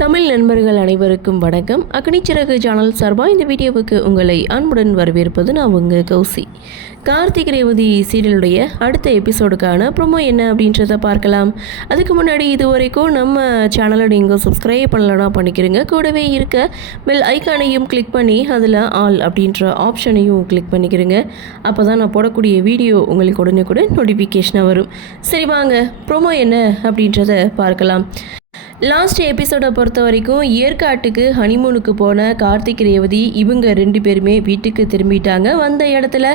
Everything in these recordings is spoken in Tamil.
தமிழ் நண்பர்கள் அனைவருக்கும் வணக்கம். அக்னிச்சிறகு சேனல் சார்பாக இந்த வீடியோவுக்கு உங்களை அன்புடன் வரவேற்பது நான் உங்கள் கௌசி. கார்த்திக் ரேவதி சீரியலுடைய அடுத்த எபிசோடுக்கான ப்ரோமோ என்ன அப்படின்றத பார்க்கலாம். அதுக்கு முன்னாடி இது வரைக்கும் நம்ம சேனலை நீங்கள் சப்ஸ்கிரைப் பண்ணலன்னா பண்ணிக்கிறீங்க. கூடவே இருக்க பெல் ஐக்கானையும் கிளிக் பண்ணி அதில் ஆல் அப்படின்ற ஆப்ஷனையும் கிளிக் பண்ணிக்கிறீங்க. அப்போ தான் நான் போடக்கூடிய வீடியோ உங்களுக்கு உடனுக்குடன் நோட்டிஃபிகேஷனாக வரும். சரி வாங்க ப்ரோமோ என்ன அப்படின்றத பார்க்கலாம். லாஸ்ட் எபிசோடை பொறுத்த வரைக்கும் ஏற்காட்டுக்கு ஹனிமூனுக்கு போன கார்த்திக் ரேவதி இவங்க 2 பேருமே வீட்டுக்கு திரும்பிட்டாங்க. வந்த இடத்துல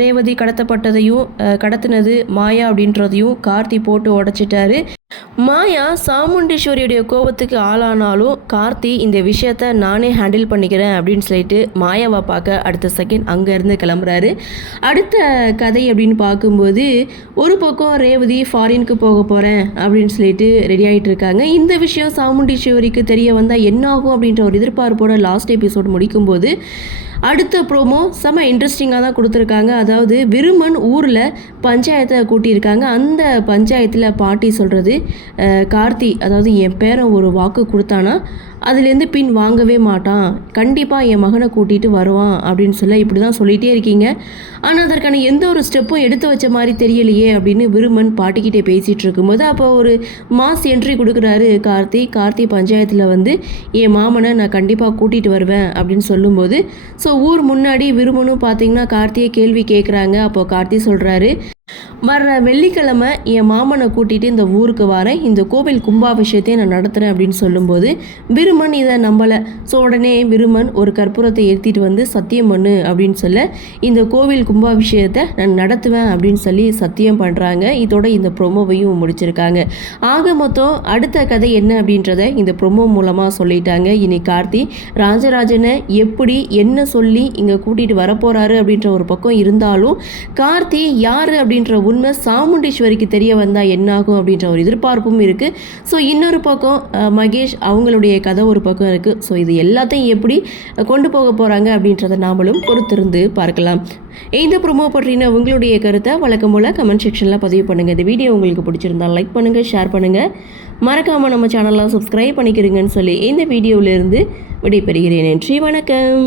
ரேவதி கடத்தப்பட்டதையும் கடத்தினது மாயா அப்படின்றதையும் கார்த்தி போட்டு உடைச்சிட்டாரு. மாயா சாமுண்டீஸ்வரியுடைய கோபத்துக்கு ஆளானாலும் கார்த்தி இந்த விஷயத்த நானே ஹேண்டில் பண்ணிக்கிறேன் அப்படின்னு சொல்லிட்டு மாயாவை பார்க்க அடுத்த செகண்ட் அங்கேருந்து கிளம்புறாரு. அடுத்த கதை அப்படின்னு பார்க்கும்போது ஒரு பக்கம் ரேவதி ஃபாரினுக்கு போக போகிறேன் அப்படின்னு சொல்லிட்டு ரெடி ஆகிட்டு இருக்காங்க. இந்த விஷயம் சாமுண்டீஸ்வரிக்கு தெரிய வந்தால் என்ன ஆகும் அப்படின்ற ஒரு எதிர்பார்ப்போட லாஸ்ட் எபிசோட் முடிக்கும்போது அடுத்த ப்ரோமோ செம்ம இன்ட்ரெஸ்டிங்காக தான் கொடுத்துருக்காங்க. அதாவது விருமன் ஊரில் பஞ்சாயத்தை கூட்டியிருக்காங்க. அந்த பஞ்சாயத்தில் பாட்டி சொல்கிறது கார்த்தி அதாவது என் பேரன் ஒரு வாக்கு கொடுத்தானா அதுலேருந்து பின் வாங்கவே மாட்டான், கண்டிப்பாக என் மகனை கூட்டிகிட்டு வருவான் அப்படின்னு இப்படி தான் சொல்லிகிட்டே இருக்கீங்க. ஆனால் அதற்கான எந்த ஒரு ஸ்டெப்பும் எடுத்து வச்ச மாதிரி தெரியலையே அப்படின்னு விருமன் பாட்டிக்கிட்டே பேசிகிட்டு இருக்கும்போது அப்போ ஒரு மாஸ் என்ட்ரி கொடுக்குறாரு கார்த்தி பஞ்சாயத்தில் என் மாமனை நான் கண்டிப்பாக கூட்டிகிட்டு வருவேன் அப்படின்னு சொல்லும்போது ஊர் முன்னாடி விருமனும் பார்த்தீங்கன்னா கார்த்தியை கேள்வி கேட்குறாங்க. அப்போ கார்த்தி சொல்கிறாரு வர்ற வெள்ளிக்கிழமை என் மாமனை கூட்டிகிட்டு இந்த ஊருக்கு வரேன், இந்த கோவில் கும்பாபிஷேகத்தை நான் நடத்துகிறேன் அப்படின்னு சொல்லும்போது விருமன் இதை நம்பலை. உடனே விருமன் ஒரு கற்பூரத்தை ஏற்றிட்டு சத்தியம் பண்ணு அப்படின்னு சொல்ல இந்த கோவில் கும்பாபிஷேகத்தை நான் நடத்துவேன் அப்படின்னு சொல்லி சத்தியம் பண்ணுறாங்க. இதோட இந்த ப்ரொமோவையும் முடிச்சிருக்காங்க. ஆக மொத்தம் அடுத்த கதை என்ன அப்படின்றத இந்த ப்ரொமோ மூலமாக சொல்லிட்டாங்க. இனி கார்த்தி ராஜராஜனை எப்படி என்ன சொல்லி இங்கே கூட்டிகிட்டு வரப்போகிறாரு அப்படின்ற ஒரு பக்கம் இருந்தாலும் கார்த்தி யார் அப்படின்ற உண்மை சாமுண்டீஸ்வரிக்கு தெரிய வந்தால் என்னாகும் அப்படின்ற ஒரு எதிர்பார்ப்பும் இருக்குது. இன்னொரு பக்கம் மகேஷ் அவங்களுடைய கதை ஒரு பக்கம் இருக்குது. இது எல்லாத்தையும் எப்படி கொண்டு போக போகிறாங்க அப்படின்றத நாமளும் பொறுத்திருந்து பார்க்கலாம். இந்த ப்ரோமோ பற்றின உங்களுடைய கருத்தை வழக்கம் போல் கமெண்ட் செக்ஷனில் பதிவு பண்ணுங்கள். இந்த வீடியோ உங்களுக்கு பிடிச்சிருந்தால் லைக் பண்ணுங்கள், ஷேர் பண்ணுங்கள், மறக்காமல் நம்ம சேனலை சப்ஸ்கிரைப் பண்ணிக்கிறீங்கன்னு சொல்லி இந்த வீடியோவிலேருந்து விடைபெறுகிறேன். நன்றி, வணக்கம்.